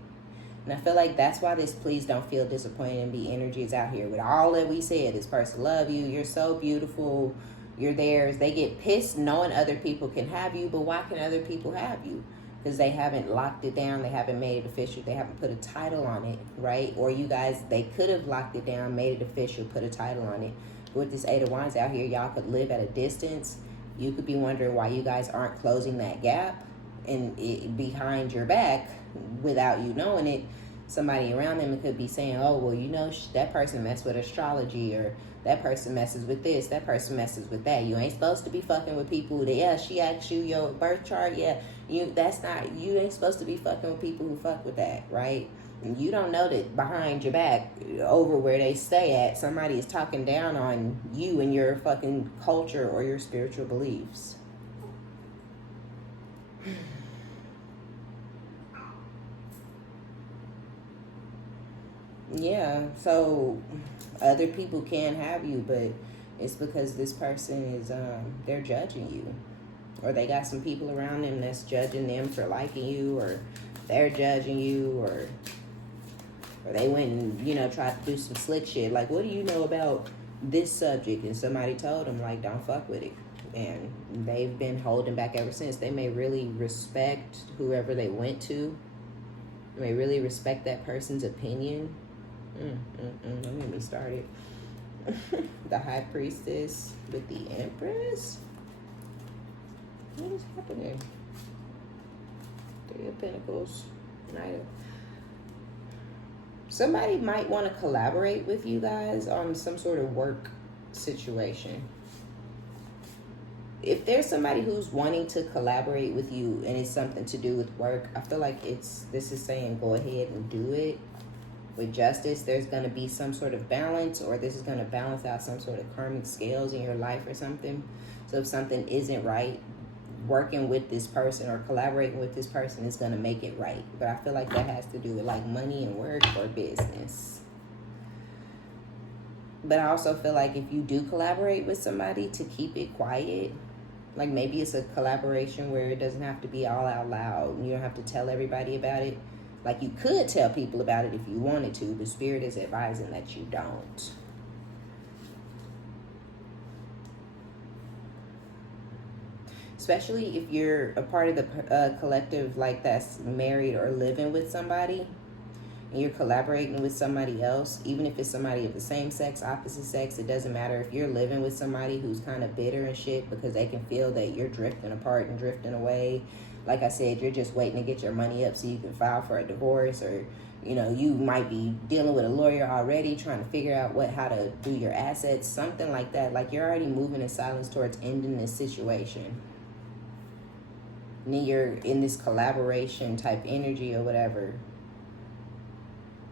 And I feel like that's why this please don't feel disappointed and be energy is out here. With all that we said, this person love you, you're so beautiful, you're theirs. They get pissed knowing other people can have you, but why can other people have you? Because they haven't locked it down, they haven't made it official, they haven't put a title on it, right? Or you guys, they could have locked it down, made it official, put a title on it. But with this Eight of Wands out here, y'all could live at a distance. You could be wondering why you guys aren't closing that gap and behind your back without you knowing it. Somebody around them could be saying, oh, well, you know, that person messed with astrology, or that person messes with this, that person messes with that. You ain't supposed to be fucking with people that, yeah, she asked you your birth chart, yeah, you ain't supposed to be fucking with people who fuck with that, right? And you don't know that behind your back, over where they stay at, somebody is talking down on you and your fucking culture or your spiritual beliefs. Yeah, so other people can have you, but it's because this person is they're judging you, or they got some people around them that's judging them for liking you, or they're judging you, or they went and, you know, tried to do some slick shit like, what do you know about this subject? And somebody told them, like, don't fuck with it, and they've been holding back ever since. They may really respect whoever they went to, they may really respect that person's opinion. Don't get me started. The High Priestess with the Empress. What is happening? Three of Pentacles. Knight of... Somebody might want to collaborate with you guys on some sort of work situation. If there's somebody who's wanting to collaborate with you and it's something to do with work, I feel like this is saying go ahead and do it. With justice, there's going to be some sort of balance, or this is going to balance out some sort of karmic scales in your life or something. So if something isn't right, working with this person or collaborating with this person is going to make it right. But I feel like that has to do with like money and work or business. But I also feel like if you do collaborate with somebody, to keep it quiet. Like maybe it's a collaboration where it doesn't have to be all out loud. You don't have to tell everybody about it. Like, you could tell people about it if you wanted to, but Spirit is advising that you don't. Especially if you're a part of the collective, like, that's married or living with somebody, and you're collaborating with somebody else, even if it's somebody of the same sex, opposite sex, it doesn't matter. If you're living with somebody who's kind of bitter and shit because they can feel that you're drifting apart and drifting away, like I said, you're just waiting to get your money up so you can file for a divorce, or, you know, you might be dealing with a lawyer already trying to figure out how to do your assets, something like that. Like, you're already moving in silence towards ending this situation. And then you're in this collaboration type energy or whatever.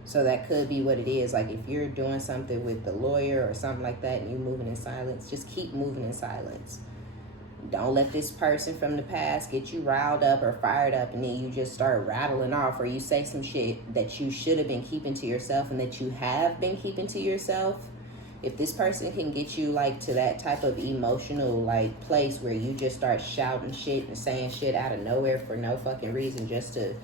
So that could be what it is. Like, if you're doing something with the lawyer or something like that and you're moving in silence, just keep moving in silence. Don't let this person from the past get you riled up or fired up, and then you just start rattling off, or you say some shit that you should have been keeping to yourself and that you have been keeping to yourself. If this person can get you like to that type of emotional like place where you just start shouting shit and saying shit out of nowhere for no fucking reason, just to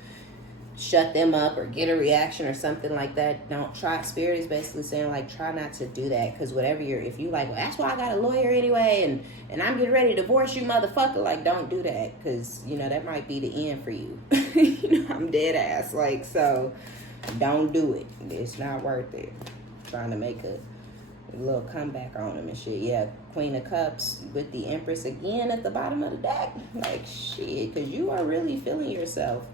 shut them up or get a reaction or something like that, don't try. Spirit is basically saying, like, try not to do that, because whatever if you like, well, that's why I got a lawyer anyway, and I'm getting ready to divorce you, motherfucker, like, don't do that, because, you know, that might be the end for you. You know, I'm dead ass, like, so don't do it. It's not worth it. Trying to make a little comeback on them and shit. Yeah, Queen of Cups with the Empress again at the bottom of the deck, like, shit, because you are really feeling yourself.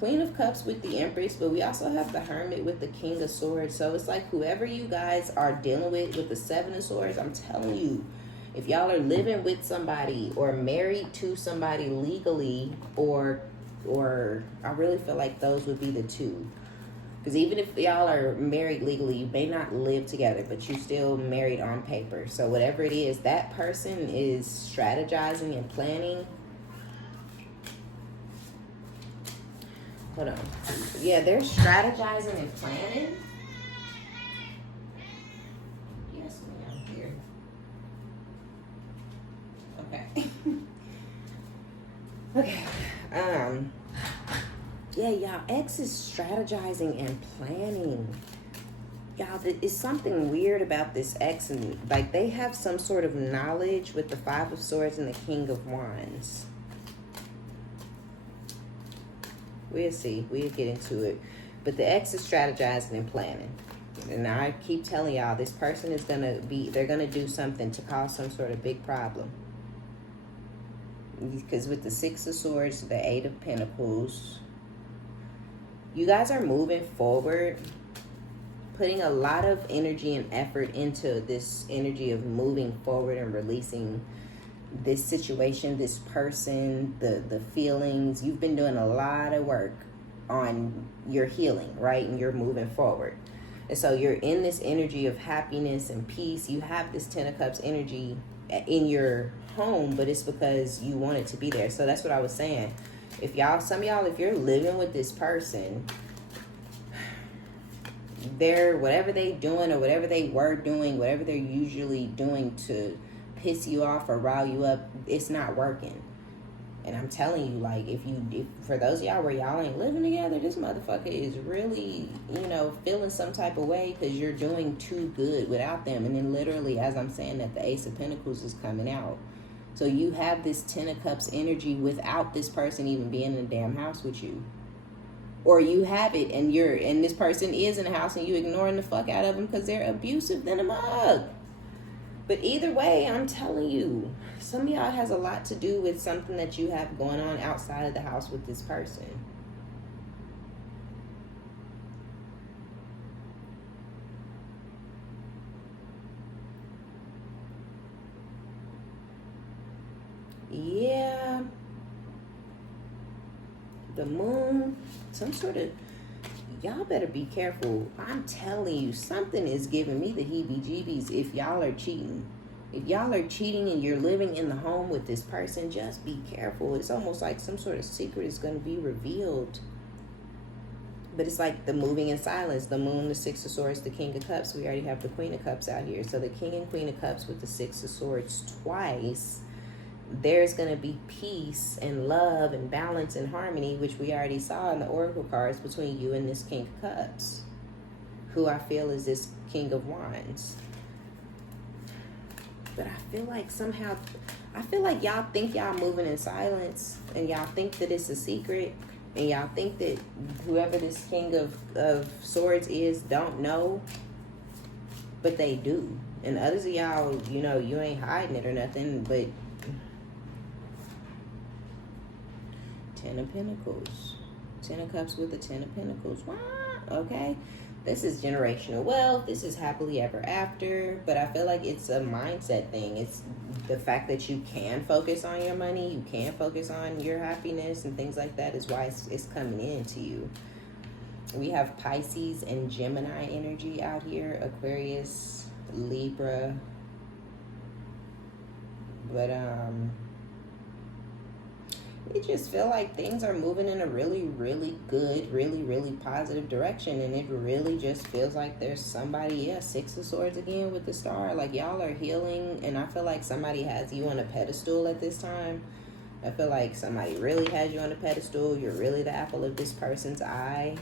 Queen of Cups with the Empress, but we also have the Hermit with the King of Swords. So it's like whoever you guys are dealing with the Seven of Swords, I'm telling you, if y'all are living with somebody or married to somebody legally, or I really feel like those would be the two. Because even if y'all are married legally, you may not live together, but you still married on paper. So whatever it is, that person is strategizing and planning. Hold on. Yeah, they're strategizing and planning. Yes, ma'am. Here. Okay. Okay. Yeah, y'all, X is strategizing and planning. Y'all, it's something weird about this X, and like they have some sort of knowledge with the Five of Swords and the King of Wands. We'll see. We'll get into it. But the X is strategizing and planning. And I keep telling y'all, this person is going to be, they're going to do something to cause some sort of big problem. Because with the Six of Swords, the Eight of Pentacles, you guys are moving forward, putting a lot of energy and effort into this energy of moving forward and releasing this situation, this person, the feelings. You've been doing a lot of work on your healing, right? And you're moving forward. And so you're in this energy of happiness and peace. You have this Ten of Cups energy in your home, but it's because you want it to be there. So that's what I was saying. If you're living with this person, whatever they doing or whatever they were doing, whatever they're usually doing to piss you off or rile you up, it's not working. And I'm telling you, like, if for those of y'all where y'all ain't living together, this motherfucker is really, feeling some type of way because you're doing too good without them. And then literally, as I'm saying that, the Ace of Pentacles is coming out. So you have this Ten of Cups energy without this person even being in the damn house with you. Or you have it and this person is in the house and you ignoring the fuck out of them because they're abusive than a mug. But either way, I'm telling you, some of y'all has a lot to do with something that you have going on outside of the house with this person. Yeah. The moon, some sort of, y'all better be careful. I'm telling you, something is giving me the heebie-jeebies if y'all are cheating. If y'all are cheating and you're living in the home with this person, just be careful. It's almost like some sort of secret is going to be revealed. But it's like the moving in silence. The moon, the Six of Swords, the King of Cups. We already have the Queen of Cups out here. So the King and Queen of Cups with the Six of Swords twice. There's going to be peace and love and balance and harmony, which we already saw in the Oracle cards between you and this King of Cups, who I feel is this King of Wands. But I feel like y'all think y'all moving in silence and y'all think that it's a secret and y'all think that whoever this King of Swords is don't know, but they do. And others of y'all, you ain't hiding it or nothing, but Ten of Pentacles. Ten of Cups with the Ten of Pentacles. Wow. Okay. This is generational wealth. This is happily ever after. But I feel like it's a mindset thing. It's the fact that you can focus on your money. You can focus on your happiness and things like that is why it's coming into you. We have Pisces and Gemini energy out here. Aquarius, Libra. But, we just feel like things are moving in a really, really good, really, really positive direction. And it really just feels like there's somebody, Six of Swords again with the star. Like, y'all are healing. And I feel like somebody has you on a pedestal at this time. I feel like somebody really has you on a pedestal. You're really the apple of this person's eye.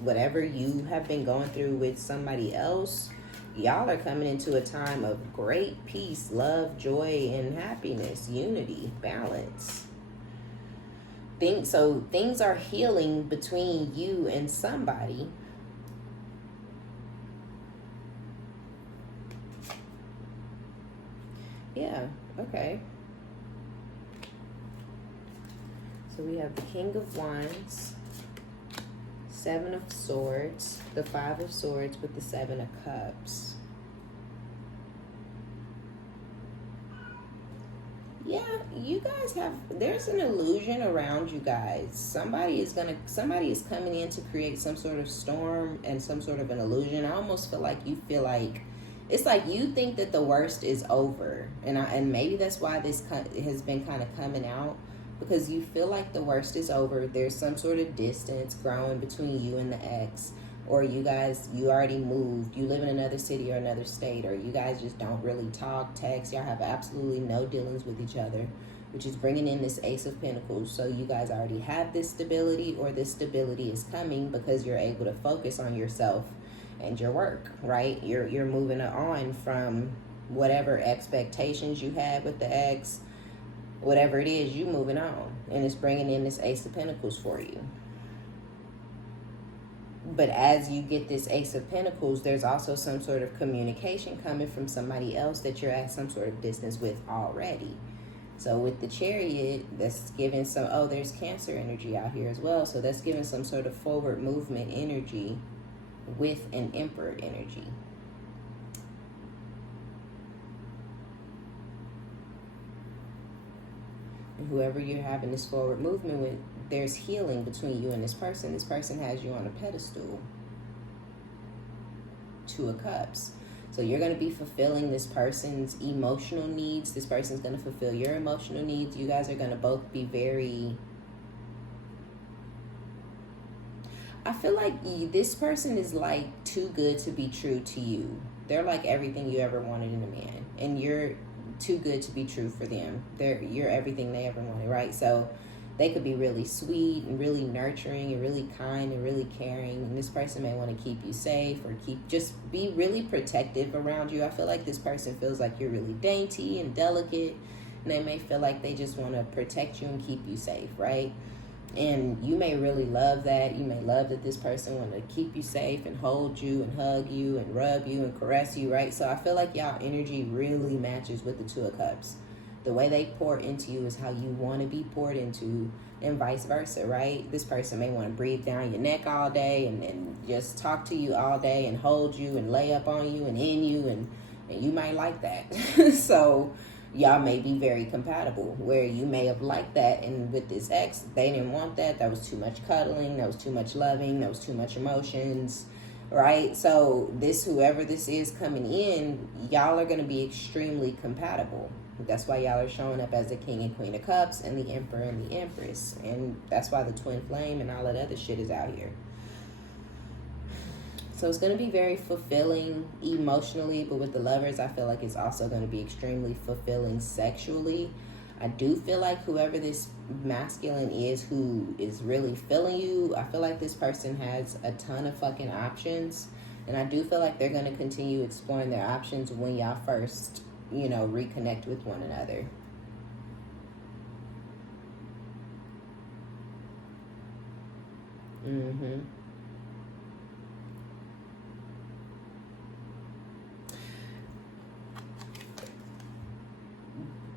Whatever you have been going through with somebody else, y'all are coming into a time of great peace, love, joy, and happiness, unity, balance. So things are healing between you and somebody. Yeah, okay. So we have the King of Wands, Seven of Swords, the Five of Swords with the Seven of Cups. Yeah, you guys there's an illusion around you guys. Somebody is coming in to create some sort of storm and some sort of an illusion. I almost feel like it's like you think that the worst is over. And maybe that's why this has been kind of coming out, because you feel like the worst is over. There's some sort of distance growing between you and the ex. Or you already moved, you live in another city or another state, or you guys just don't really talk, text, y'all have absolutely no dealings with each other, which is bringing in this Ace of Pentacles. So you guys already have this stability, or this stability is coming because you're able to focus on yourself and your work, right? You're moving on from whatever expectations you had with the ex, whatever it is, you moving on, and it's bringing in this Ace of Pentacles for you. But as you get this Ace of Pentacles, there's also some sort of communication coming from somebody else that you're at some sort of distance with already. So with the Chariot, that's giving there's Cancer energy out here as well. So that's giving some sort of forward movement energy with an Emperor energy. And whoever you're having this forward movement with, there's healing between you and this person. This person has you on a pedestal. Two of Cups. So you're going to be fulfilling this person's emotional needs. This person's going to fulfill your emotional needs. You guys are going to both be very I feel like this person is like too good to be true to you. They're like everything you ever wanted in a man, and you're too good to be true for them. You're everything they ever wanted, right? So they could be really sweet and really nurturing and really kind and really caring. And this person may want to keep you safe or just be really protective around you. I feel like this person feels like you're really dainty and delicate, and they may feel like they just want to protect you and keep you safe, right? And you may really love that. You may love that this person want to keep you safe and hold you and hug you and rub you and caress you, right? So I feel like y'all energy really matches with the Two of Cups. The way they pour into you is how you want to be poured into, and vice versa, right? This person may want to breathe down your neck all day and just talk to you all day and hold you and lay up on you and in you, and you might like that. So y'all may be very compatible, where you may have liked that, and with this ex, they didn't want that. That was too much cuddling, that was too much loving, that was too much emotions, right? So whoever this is coming in, y'all are going to be extremely compatible. That's why y'all are showing up as the King and Queen of Cups and the Emperor and the Empress, and that's why the Twin Flame and all that other shit is out here. So it's going to be very fulfilling emotionally, but with the Lovers, I feel like it's also going to be extremely fulfilling sexually. I do feel like whoever this masculine is who is really feeling you, I feel like this person has a ton of fucking options. And I do feel like they're going to continue exploring their options when y'all first, reconnect with one another.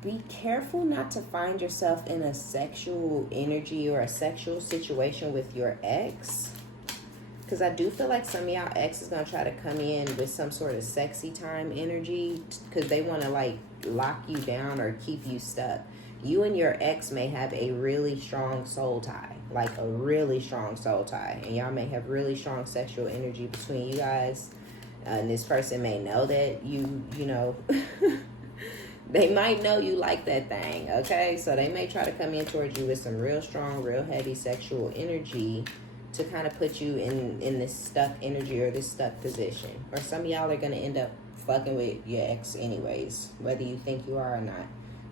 Be careful not to find yourself in a sexual energy or a sexual situation with your ex. Because I do feel like some of y'all ex is going to try to come in with some sort of sexy time energy, because they want to lock you down or keep you stuck. You and your ex may have a really strong soul tie, like a really strong soul tie. And y'all may have really strong sexual energy between you guys. And this person may know that you know... They might know you like that thing, okay? So they may try to come in towards you with some real strong, real heavy sexual energy to kind of put you in this stuck energy or this stuck position. Or some of y'all are going to end up fucking with your ex anyways, whether you think you are or not.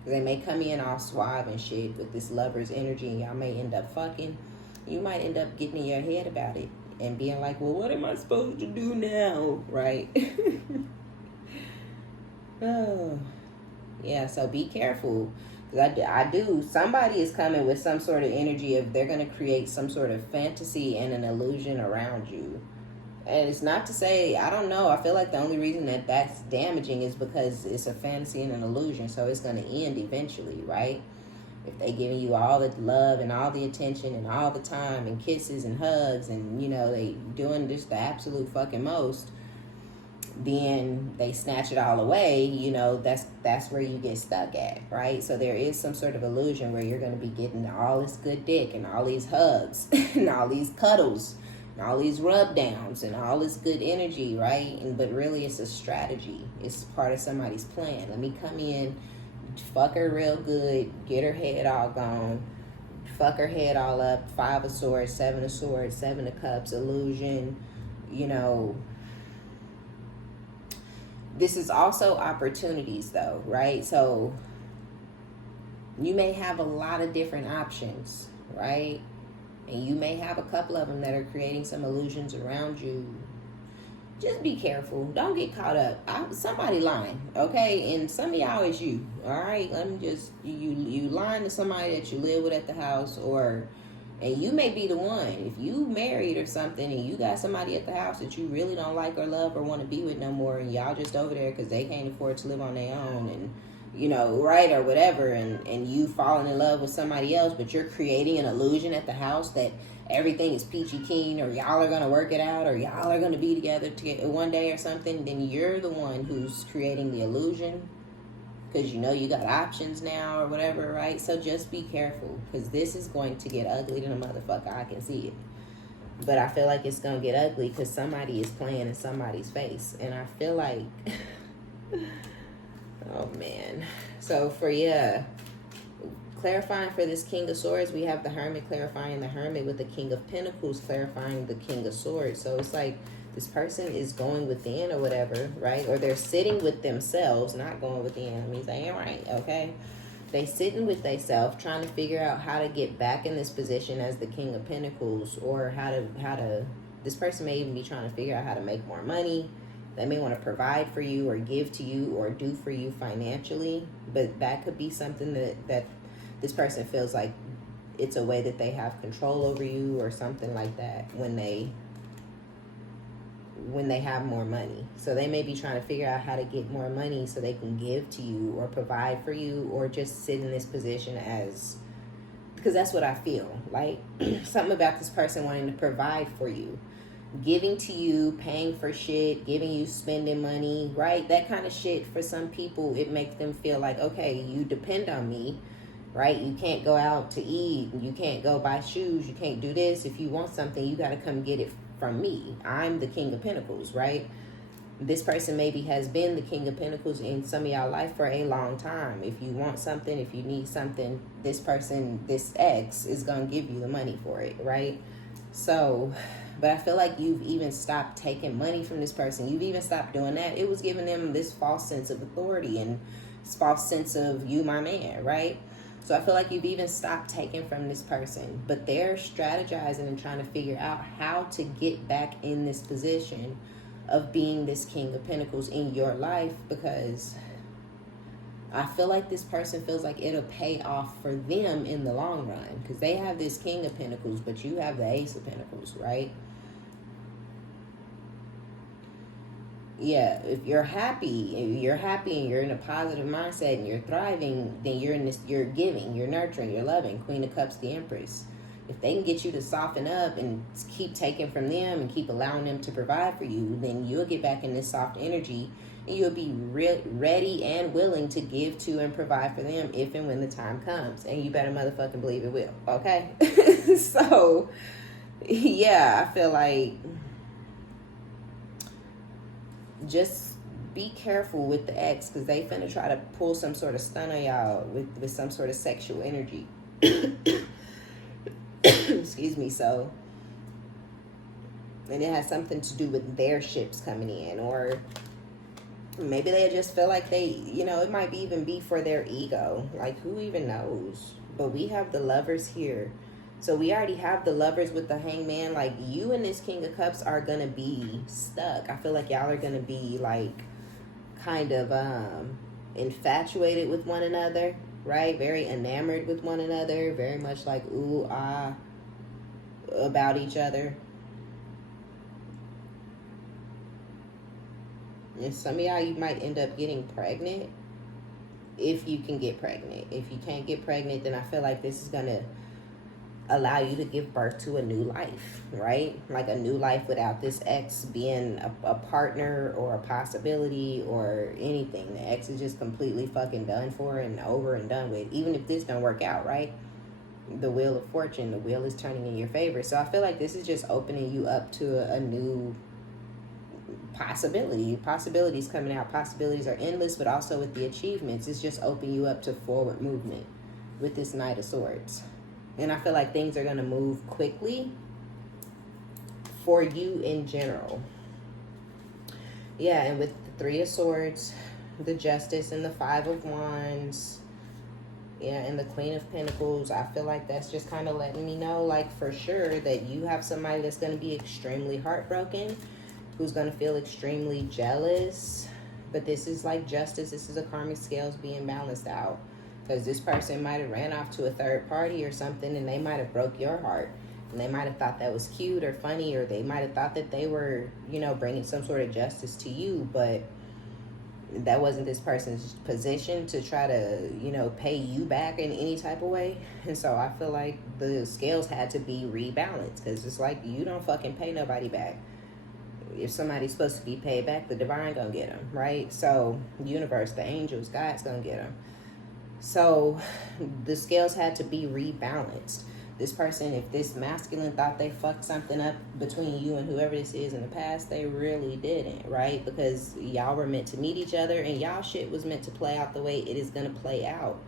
They may come in all suave and shit with this Lover's energy, and y'all may end up fucking. You might end up getting in your head about it and being like, well, what am I supposed to do now, right? Oh... Yeah, so be careful. Because I do. Somebody is coming with some sort of energy of they're going to create some sort of fantasy and an illusion around you. And it's not to say, I don't know. I feel like the only reason that that's damaging is because it's a fantasy and an illusion. So it's going to end eventually, right? If they giving you all the love and all the attention and all the time and kisses and hugs and, they doing just the absolute fucking most, then they snatch it all away, that's where you get stuck at, right? So there is some sort of illusion where you're going to be getting all this good dick and all these hugs and all these cuddles and all these rub downs and all this good energy, right? But really it's a strategy. It's part of somebody's plan. Let me come in, fuck her real good, get her head all gone, fuck her head all up, 5 of Swords, 7 of Swords, 7 of Cups, illusion, This is also opportunities though, right? So you may have a lot of different options, right? And you may have a couple of them that are creating some illusions around you. Just be careful. Don't get caught up. Somebody lying, okay? And some of y'all is you, all right? Let me just, you lying to somebody that you live with at the house, and you may be the one. If you married or something and you got somebody at the house that you really don't like or love or want to be with no more, and y'all just over there because they can't afford to live on their own, and right, or whatever, and you falling in love with somebody else, but you're creating an illusion at the house that everything is peachy keen, or y'all are going to work it out, or y'all are going to be together one day or something, then you're the one who's creating the illusion, because you got options now or whatever, right? So just be careful, because this is going to get ugly to the motherfucker. I can see it. But I feel like it's going to get ugly because somebody is playing in somebody's face. And I feel like, oh man. So for clarifying for this King of Swords, we have the Hermit clarifying the Hermit with the King of Pentacles clarifying the King of Swords. So it's like this person is going within or whatever, right? Or they're sitting with themselves, not going with the enemies. They ain't right, okay? They sitting with themselves, trying to figure out how to get back in this position as the King of Pentacles, or how to. This person may even be trying to figure out how to make more money. They may want to provide for you or give to you or do for you financially, but that could be something that this person feels like it's a way that they have control over you or something like that when they have more money. So they may be trying to figure out how to get more money so they can give to you or provide for you, or just sit in this position as, because that's what I feel like. Something about this person wanting to provide for you, giving to you, paying for shit, giving you spending money, right? That kind of shit, for some people, it makes them feel like, okay, you depend on me, right? You can't go out to eat, you can't go buy shoes, you can't do this. If you want something, you got to come get it from me. I'm the King of Pentacles, right? This person maybe has been the King of Pentacles in some of y'all life for a long time. If you want something, if you need something, this person, this ex, is going to give you the money for it, right? So, but I feel like you've even stopped taking money from this person. You've even stopped doing that. It was giving them this false sense of authority and this false sense of you, my man, right? So I feel like you've even stopped taking from this person, but they're strategizing and trying to figure out how to get back in this position of being this King of Pentacles in your life, because I feel like this person feels like it'll pay off for them in the long run, because they have this King of Pentacles, but you have the Ace of Pentacles, right? Yeah, if you're happy and you're in a positive mindset and you're thriving, then you're giving, you're nurturing, you're loving. Queen of Cups, the Empress. If they can get you to soften up and keep taking from them and keep allowing them to provide for you, then you'll get back in this soft energy and you'll be ready and willing to give to and provide for them if and when the time comes. And you better motherfucking believe it will, okay? So, yeah, I feel like just be careful with the ex, because they finna try to pull some sort of stun on y'all with some sort of sexual energy. Excuse me. So, and it has something to do with their ships coming in, or maybe they just feel like they, it might even be for their ego. Like, who even knows? But we have the Lovers here. So we already have the Lovers with the Hangman. Like, you and this King of Cups are going to be stuck. I feel like y'all are going to be, like, kind of infatuated with one another, right? Very enamored with one another. Very much like, ooh, ah, about each other. And some of y'all, you might end up getting pregnant, if you can get pregnant. If you can't get pregnant, then I feel like this is going to allow you to give birth to a new life, right? Like a new life without this ex being a partner or a possibility or anything. The ex is just completely fucking done for and over and done with. Even if this don't work out, right? The Wheel of Fortune, the wheel is turning in your favor. So I feel like this is just opening you up to a new possibility. Possibilities coming out. Possibilities are endless, but also with the achievements, it's just opening you up to forward movement with this Knight of Swords. And I feel like things are going to move quickly for you in general. Yeah, and with the Three of Swords, the Justice, and the Five of Wands, yeah, and the Queen of Pentacles, I feel like that's just kind of letting me know, like, for sure that you have somebody that's going to be extremely heartbroken, who's going to feel extremely jealous. But this is like justice. This is a karmic scales being balanced out. Because this person might have ran off to a third party or something, and they might have broke your heart. And they might have thought that was cute or funny, or they might have thought that they were, bringing some sort of justice to you. But that wasn't this person's position to try to, pay you back in any type of way. And so I feel like the scales had to be rebalanced, because it's like, you don't fucking pay nobody back. If somebody's supposed to be paid back, the divine gonna get them, right? So universe, the angels, God's gonna get them. So the scales had to be rebalanced. This person, if this masculine thought they fucked something up between you and whoever this is in the past, they really didn't, right? Because y'all were meant to meet each other, and y'all shit was meant to play out the way it is going to play out.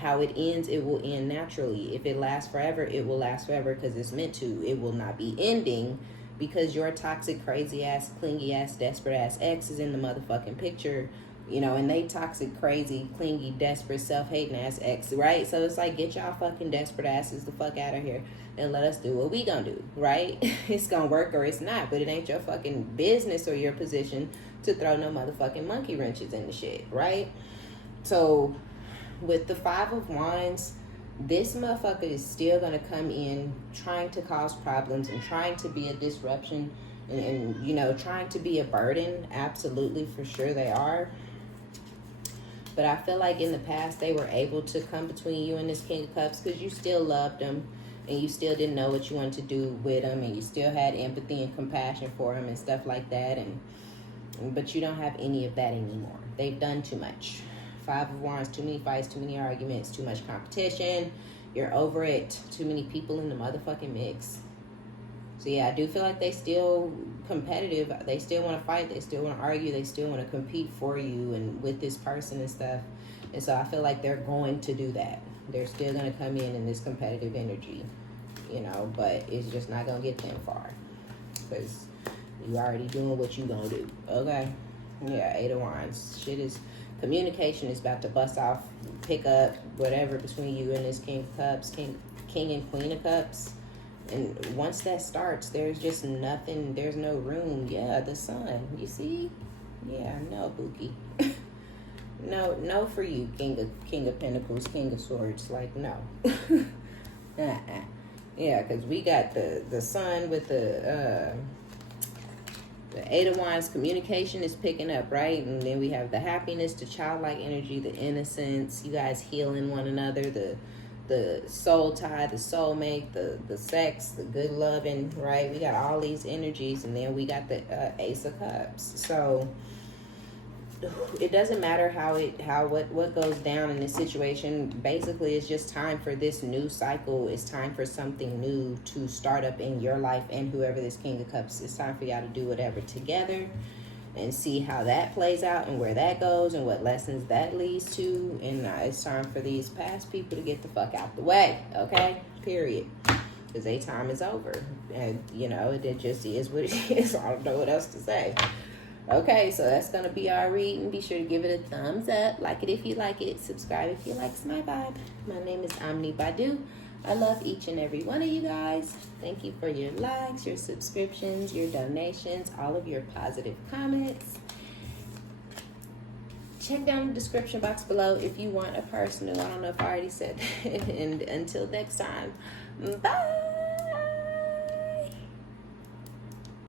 how it ends, it will end naturally. If it lasts forever, it will last forever because it's meant to. It will not be ending because your toxic, crazy ass, clingy ass, desperate ass ex is in the motherfucking picture, you know, and they toxic, crazy, clingy, desperate, self-hating ass ex, right? So it's like, get y'all fucking desperate asses the fuck out of here and let us do what we gonna do, right? It's gonna work or it's not, but it ain't your fucking business or your position to throw no motherfucking monkey wrenches in the shit, right? So with the Five of Wands, this motherfucker is still gonna come in trying to cause problems and trying to be a disruption and you know, trying to be a burden. Absolutely, for sure they are. But I feel like in the past they were able to come between you and this King of Cups because you still loved them and you still didn't know what you wanted to do with them and you still had empathy and compassion for them and stuff like that. But you don't have any of that anymore. They've done too much. Five of Wands, too many fights, too many arguments, too much competition. You're over it. Too many people in the motherfucking mix. So yeah, I do feel like they still competitive. They still want to fight. They still want to argue. They still want to compete for you and with this person and stuff. And so I feel like they're going to do that. They're still going to come in this competitive energy, you know, but it's just not going to get them far because you already doing what you going to do. Okay. Yeah, Eight of Wands. Shit is, communication is about to bust off, pick up, whatever between you and this King of Cups, King and Queen of Cups. And once that starts, there's just nothing, there's no room. Yeah, the Sun, you see? Yeah, no, Bookie. No for you, King of Pentacles, King of Swords. Like, no. Yeah, because we got the Sun with the Eight of Wands. Communication is picking up, right? And then we have the happiness, the childlike energy, the innocence, you guys healing one another, the soul tie, the soulmate, the sex, the good loving, right? We got all these energies, and then we got the Ace of Cups. So it doesn't matter what goes down in this situation. Basically, it's just time for this new cycle. It's time for something new to start up in your life and whoever this King of Cups. It's time for y'all to do whatever together and see how that plays out and where that goes and what lessons that leads to. And it's time for these past people to get the fuck out the way, okay? Period. Because their time is over. And, you know, it just is what it is. I don't know what else to say. Okay, so that's going to be our reading. Be sure to give it a thumbs up. Like it if you like it. Subscribe if you like my vibe. My name is OmniBadu. I love each and every one of you guys. Thank you for your likes, your subscriptions, your donations, all of your positive comments. Check down the description box below if you want a personal. I don't know if I already said that. And until next time, bye.